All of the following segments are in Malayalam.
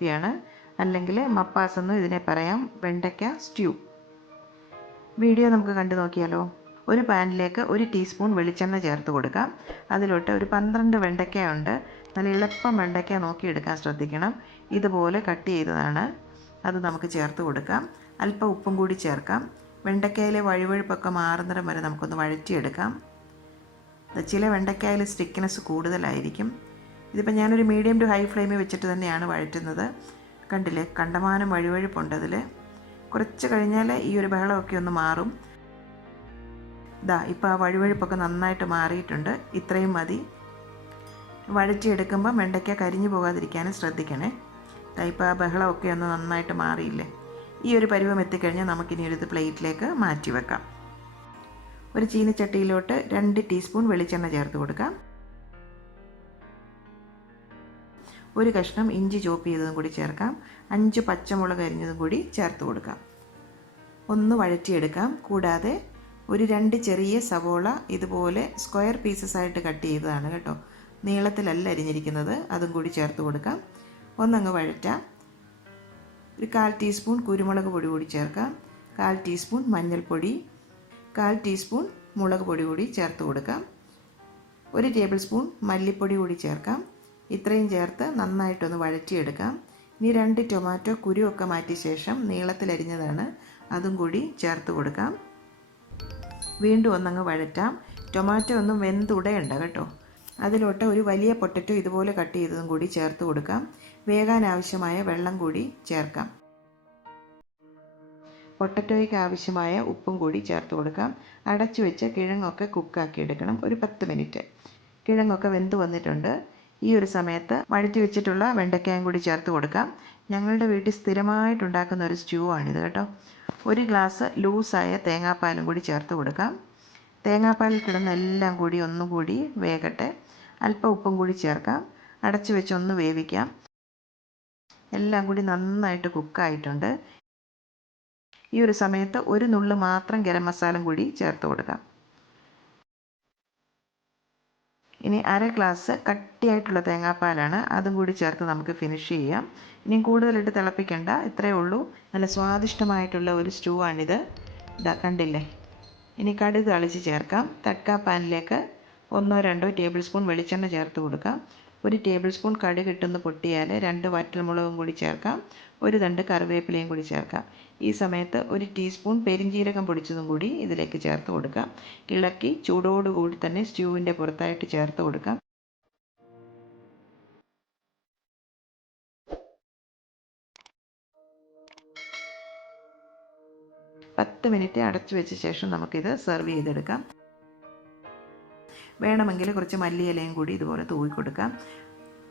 റെസിപ്പിയാണ് അല്ലെങ്കിൽ മപ്പാസ് എന്നും ഇതിനെ പറയാം. വെണ്ടയ്ക്ക സ്റ്റ്യൂ വീഡിയോ നമുക്ക് കണ്ടു നോക്കിയാലോ? ഒരു പാനിലേക്ക് ഒരു ടീസ്പൂൺ വെളിച്ചെണ്ണ ചേർത്ത് കൊടുക്കാം. അതിലോട്ട് ഒരു പന്ത്രണ്ട് വെണ്ടയ്ക്കയുണ്ട്. നല്ല എളുപ്പം വെണ്ടയ്ക്ക നോക്കിയെടുക്കാൻ ശ്രദ്ധിക്കണം. ഇതുപോലെ കട്ട് ചെയ്തതാണ്. അത് നമുക്ക് ചേർത്ത് കൊടുക്കാം. അല്പം ഉപ്പും കൂടി ചേർക്കാം. വെണ്ടയ്ക്കയിലെ വഴുവഴുപ്പൊക്കെ മാറുന്നിടം വരെ നമുക്കൊന്ന് വഴറ്റിയെടുക്കാം. ചില വെണ്ടയ്ക്കായിൽ സ്റ്റിക്നെസ് കൂടുതലായിരിക്കും. ഇതിപ്പോൾ ഞാനൊരു മീഡിയം ടു ഹൈ ഫ്ലെയിമിൽ വെച്ചിട്ട് തന്നെയാണ് വഴറ്റുന്നത്. കണ്ടില്ലേ? കണ്ടമാനം വഴുവഴുപ്പുണ്ട് അതിൽ കുറച്ച് കഴിഞ്ഞാൽ ഈ ഒരു ബഹളമൊക്കെ ഒന്ന് മാറും. ഇതാ ഇപ്പോൾ ആ വഴുവഴുപ്പൊക്കെ നന്നായിട്ട് മാറിയിട്ടുണ്ട്. ഇത്രയും മതി. വഴറ്റിയെടുക്കുമ്പോൾ വെണ്ടയ്ക്ക കരിഞ്ഞു പോകാതിരിക്കാനും ശ്രദ്ധിക്കണേ. ഇപ്പോൾ ആ ബഹളമൊക്കെ ഒന്ന് നന്നായിട്ട് മാറിയില്ലേ? ഈ ഒരു പരുവം എത്തിക്കഴിഞ്ഞാൽ നമുക്കിനി ഒരു പ്ലേറ്റിലേക്ക് മാറ്റി വെക്കാം. ഒരു ചീനച്ചട്ടിയിലോട്ട് രണ്ട് ടീസ്പൂൺ വെളിച്ചെണ്ണ ചേർത്ത് കൊടുക്കാം. ഒരു കഷ്ണം ഇഞ്ചി ചോപ്പ് ചെയ്തതും കൂടി ചേർക്കാം. അഞ്ച് പച്ചമുളക് അരിഞ്ഞതും കൂടി ചേർത്ത് കൊടുക്കാം. ഒന്ന് വഴറ്റിയെടുക്കാം. കൂടാതെ ഒരു രണ്ട് ചെറിയ സവോള ഇതുപോലെ സ്ക്വയർ പീസസ് ആയിട്ട് കട്ട് ചെയ്തതാണ് കേട്ടോ. നീളത്തിലല്ല അരിഞ്ഞിരിക്കുന്നത്. അതും കൂടി ചേർത്ത് കൊടുക്കാം. ഒന്നങ്ങ് വഴറ്റാം. ഒരു കാൽ ടീസ്പൂൺ കുരുമുളക് പൊടി കൂടി ചേർക്കാം. കാൽ ടീസ്പൂൺ മഞ്ഞൾപ്പൊടി. കാൽ ടീസ്പൂൺ മുളക് പൊടി കൂടി ചേർത്ത് കൊടുക്കാം. ഒരു ടേബിൾ സ്പൂൺ മല്ലിപ്പൊടി കൂടി ചേർക്കാം. ഇത്രയും ചേർത്ത് നന്നായിട്ടൊന്ന് വഴറ്റിയെടുക്കാം. ഇനി രണ്ട് ടൊമാറ്റോ കുരുവൊക്കെ മാറ്റിയ ശേഷം നീളത്തിലരിഞ്ഞതാണ് അതും കൂടി ചേർത്ത് കൊടുക്കാം. വീണ്ടും ഒന്നങ്ങ് വഴറ്റാം. ടൊമാറ്റോ ഒന്നും വെന്തുടയണ്ട കേട്ടോ. അതിലോട്ട് ഒരു വലിയ പൊട്ടറ്റോ ഇതുപോലെ കട്ട് ചെയ്തതും കൂടി ചേർത്ത് കൊടുക്കാം. വേകാൻ ആവശ്യമായ വെള്ളം കൂടി ചേർക്കാം. പൊട്ടറ്റോയ്ക്ക് ആവശ്യമായ ഉപ്പും കൂടി ചേർത്ത് കൊടുക്കാം. അടച്ചു വെച്ച് കിഴങ്ങൊക്കെ കുക്കാക്കി എടുക്കണം ഒരു പത്ത് മിനിറ്റ്. കിഴങ്ങൊക്കെ വെന്ത് വന്നിട്ടുണ്ട്. ഈ ഒരു സമയത്ത് വഴറ്റി വെച്ചിട്ടുള്ള വെണ്ടയ്ക്കായും കൂടി ചേർത്ത് കൊടുക്കാം. ഞങ്ങളുടെ വീട്ടിൽ സ്ഥിരമായിട്ടുണ്ടാക്കുന്ന ഒരു സ്റ്റ്യൂ ആണിത് കേട്ടോ. ഒരു ഗ്ലാസ് ലൂസായ തേങ്ങാപ്പാലും കൂടി ചേർത്ത് കൊടുക്കാം. തേങ്ങാപ്പാലിൽ കിടന്ന എല്ലാം കൂടി ഒന്നും കൂടി വേകട്ടെ. അല്പം ഉപ്പും കൂടി ചേർക്കാം. അടച്ചു വെച്ച് ഒന്ന് വേവിക്കാം. എല്ലാം കൂടി നന്നായിട്ട് കുക്കായിട്ടുണ്ട്. ഈ ഒരു സമയത്ത് ഒരു നുള്ളു മാത്രം ഗരം മസാലയും കൂടി ചേർത്ത് കൊടുക്കാം. ഇനി അര ഗ്ലാസ് കട്ടിയായിട്ടുള്ള തേങ്ങാപ്പാലാണ്. അതും കൂടി ചേർത്ത് നമുക്ക് ഫിനിഷ് ചെയ്യാം. ഇനി കൂടുതലിട്ട് തിളപ്പിക്കണ്ട. ഇത്രയേ ഉള്ളൂ. നല്ല സ്വാദിഷ്ടമായിട്ടുള്ള ഒരു സ്റ്റൂ ആണിത് ഇതാ കണ്ടില്ലേ? ഇനി കടുക് തളിച്ച് ചേർക്കാം. തട്കാ പാനിലേക്ക് ഒന്നോ രണ്ടോ ടേബിൾ സ്പൂൺ വെളിച്ചെണ്ണ ചേർത്ത് കൊടുക്കാം. ഒരു ടേബിൾ സ്പൂൺ കടി കിട്ടുന്ന പൊട്ടിയാൽ രണ്ട് വറ്റൽമുളകും കൂടി ചേർക്കാം. ഒരു തണ്ട് കറിവേപ്പിലയും കൂടി ചേർക്കാം. ഈ സമയത്ത് ഒരു ടീസ്പൂൺ പെരിഞ്ജീരകം പൊടിച്ചതും കൂടി ഇതിലേക്ക് ചേർത്ത് കൊടുക്കാം. ഇളക്കി ചൂടോടുകൂടി തന്നെ സ്റ്റ്യൂവിന്റെ പുറത്തായിട്ട് ചേർത്ത് കൊടുക്കാം. പത്ത് മിനിറ്റ് അടച്ചു വെച്ച ശേഷം നമുക്കിത് സെർവ് ചെയ്തെടുക്കാം. വേണമെങ്കിൽ കുറച്ച് മല്ലിയിലയും കൂടി ഇതുപോലെ തൂവി കൊടുക്കാം.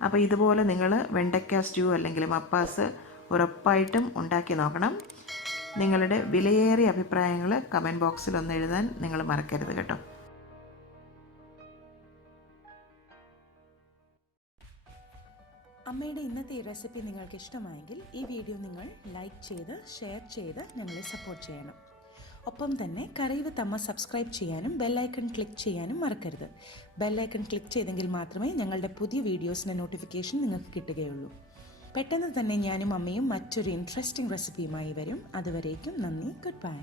അപ്പോൾ ഇതുപോലെ നിങ്ങൾ വെണ്ടയ്ക്ക സ്റ്റ്യൂ അല്ലെങ്കിൽ മപ്പാസ് ഉറപ്പായിട്ടും ഉണ്ടാക്കി നോക്കണം. നിങ്ങളുടെ വിലയേറിയ അഭിപ്രായങ്ങൾ കമന്റ് ബോക്സിൽ ഒന്ന് എഴുതാൻ നിങ്ങൾ മറക്കരുത് കേട്ടോ. അമ്മയുടെ ഇന്നത്തെ ഈ റെസിപ്പി നിങ്ങൾക്ക് ഇഷ്ടമായെങ്കിൽ ഈ വീഡിയോ നിങ്ങൾ ലൈക്ക് ചെയ്ത് ഷെയർ ചെയ്ത് ഞങ്ങളെ സപ്പോർട്ട് ചെയ്യണം. ഒപ്പം തന്നെ കറിവ് തമ്മ സബ്സ്ക്രൈബ് ചെയ്യാനും ബെല്ലൈക്കൺ ക്ലിക്ക് ചെയ്യാനും മറക്കരുത്. ബെല്ലൈക്കൺ ക്ലിക്ക് ചെയ്തെങ്കിൽ മാത്രമേ ഞങ്ങളുടെ പുതിയ വീഡിയോസിന്റെ നോട്ടിഫിക്കേഷൻ നിങ്ങൾക്ക് കിട്ടുകയുള്ളൂ. പെട്ടെന്ന് തന്നെ ഞാനും അമ്മയും മറ്റൊരു ഇൻട്രസ്റ്റിംഗ് റെസിപ്പിയുമായി വരും. അതുവരേക്കും നന്ദി ഗുഡ് ബൈ